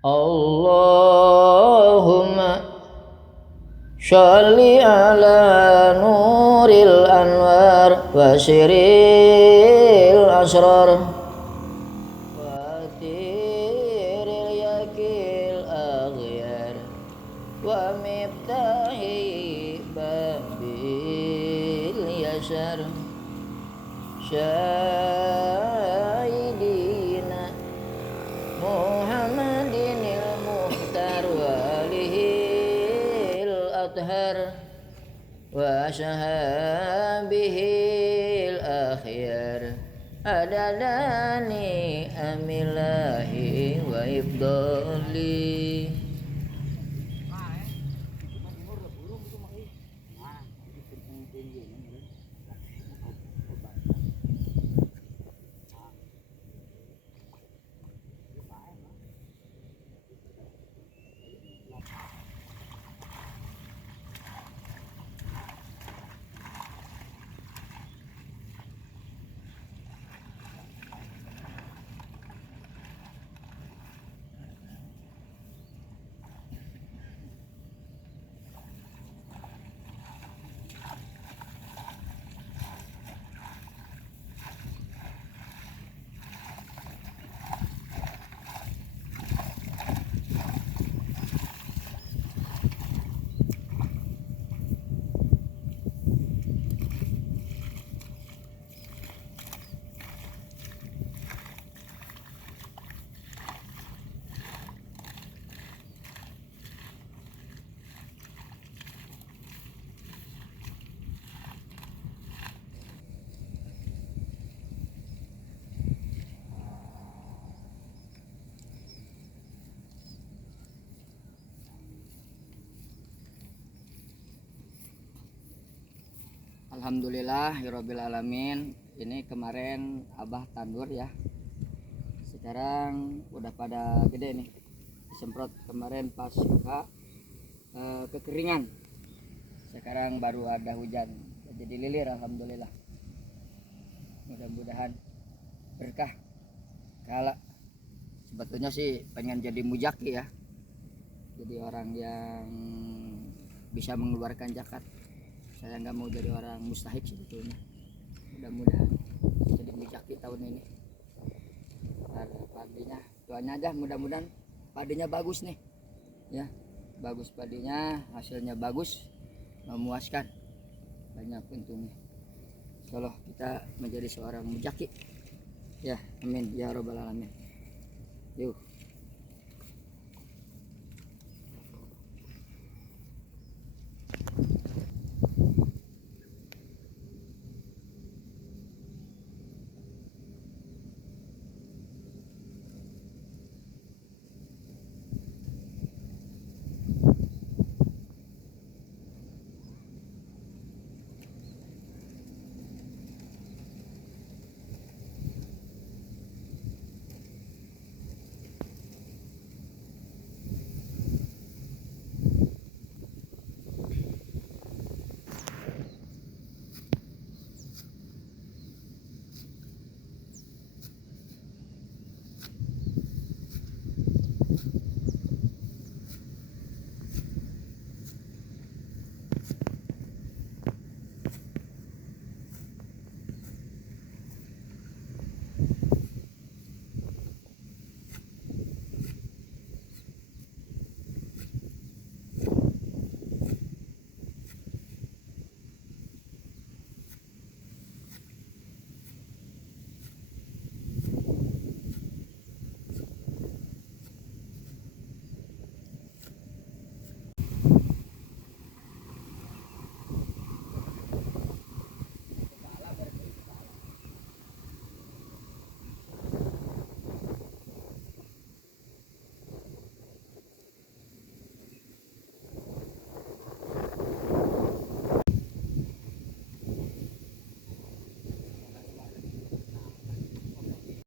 Allahumma sholli ala nuril anwar wa siril asrar wa tiril yakil aghyar wa miftahi babil yasar syahidina Muhammadinil muhtar walihil athar wa sahabihil akhyar adadani amilahi wa ibdali. Alhamdulillah rabbil alamin. Ini kemarin Abah tandur ya. Sekarang udah pada gede nih. Disemprot kemarin pasca kekeringan. Sekarang baru ada hujan. Jadi lilir alhamdulillah. Mudah-mudahan berkah. Kalau sebetulnya sih pengen jadi mujaki ya. Jadi orang yang bisa mengeluarkan zakat. Saya nggak mau jadi orang mustahik sebetulnya. Mudah-mudahan jadi mujaki tahun ini. Padinya doanya aja, mudah-mudahan padinya bagus nih ya, bagus padinya, hasilnya bagus, memuaskan, banyak untungnya. Kalau kita menjadi seorang mujaki ya, amin ya robbal alamin. Yuk.